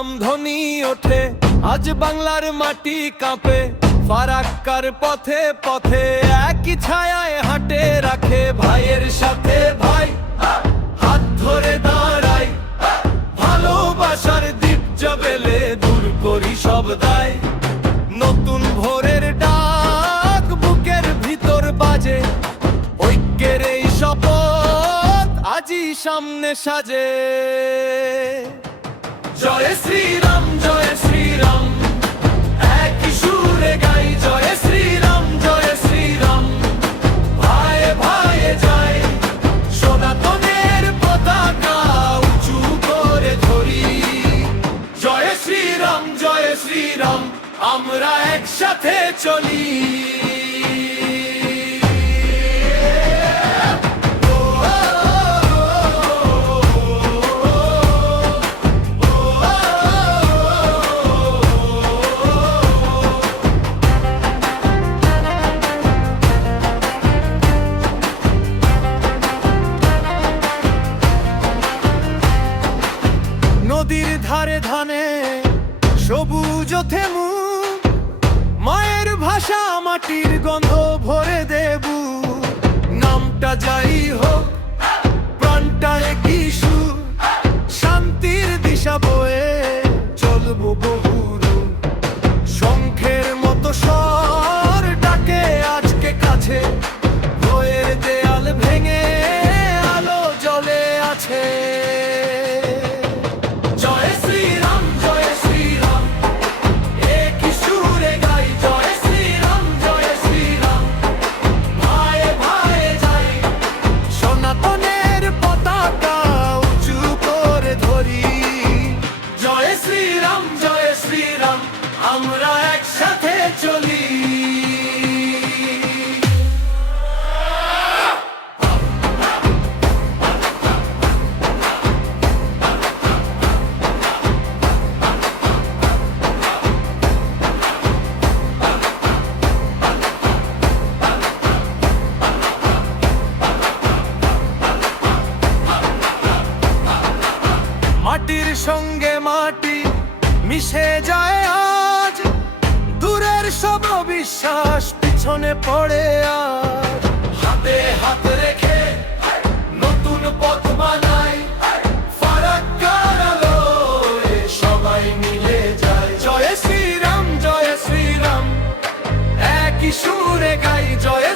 রাম ধ্বনি ওঠে, আজ বাংলার মাটি কাঁপে। ফারাক্কার পথে পথে একই ছায়ায় হাঁটে, রাখে ভাইয়ের সাথে ভাই, হাত ধরে দাঁড়াই। ভালোবাসার দীপ জ্বেলে দূর করি সব দায়। নতুন ভোরের ডাক বুকের ভিতর বাজে, ঐক্যের এই শপথ আজই সামনে সাজে। জয় শ্রীরাম, জয় শ্রীরাম, একই সুরে গাই। জয় শ্রীরাম, জয় শ্রীরাম, ভাইয়ে ভাইয়ে যাই। সনাতনের পতাকা উঁচু করে ধরি। জয় শ্রীরাম, জয় শ্রীরাম, আমরা একসাথে চলি। নদীর ধারে ধানে সবুজ ওঠে মুখ, মায়ের ভাষা মাটির গন্ধ ভরে দেবু। নামটা যাই হোক, প্রাণটা একই সুর, শান্তির দিশা বয়ে চলবো বহুদূর। শঙ্খের মতো স্বর ডাকে আজকে কাছে, ভয়ের দেয়াল ভেঙে আলো জ্বলে আছে। আমরা একসাথে চলি। মাটির সঙ্গে মাটি মিশে যায় আজ, দূরের সব বিশ্বাস পিছনে পড়ে। আর হাতে হাত রেখে নতুন পথ বানাই, ফারাক্কার আলোয় সবাই মিলে যায়। জয় শ্রীরাম, জয় শ্রীরাম, একই সুরে গাই। জয়